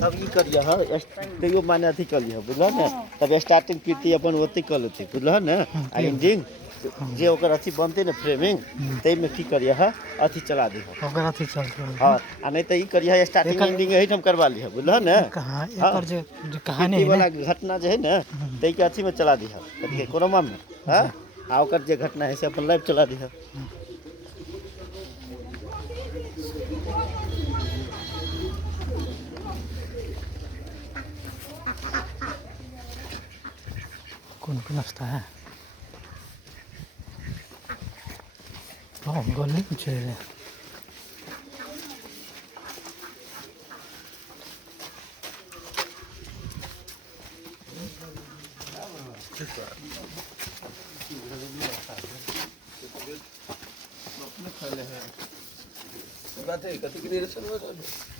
अब ई करिए ह तैयो माने अथी करिए बुझल ने तब स्टार्टिंग पीती अपन ओते कर लेते बुझल ने आ एंडिंग जे ओकर अथी बनते ने फ्रेमिंग तै में की करिए ह अथी चला दी ओकर अथी चलते हां आ नहीं त ई करिए स्टार्टिंग एंडिंग यही हम करवा ली बुझल ने कहां एकर जे कहानी है वाला घटना जे है ने तै के अथी में चला दी कथि के कोरमा में हां आ ओकर जे घटना है से अपन लाइव चला दी कौन रास्ता है गली में चले बात है कथि के लिए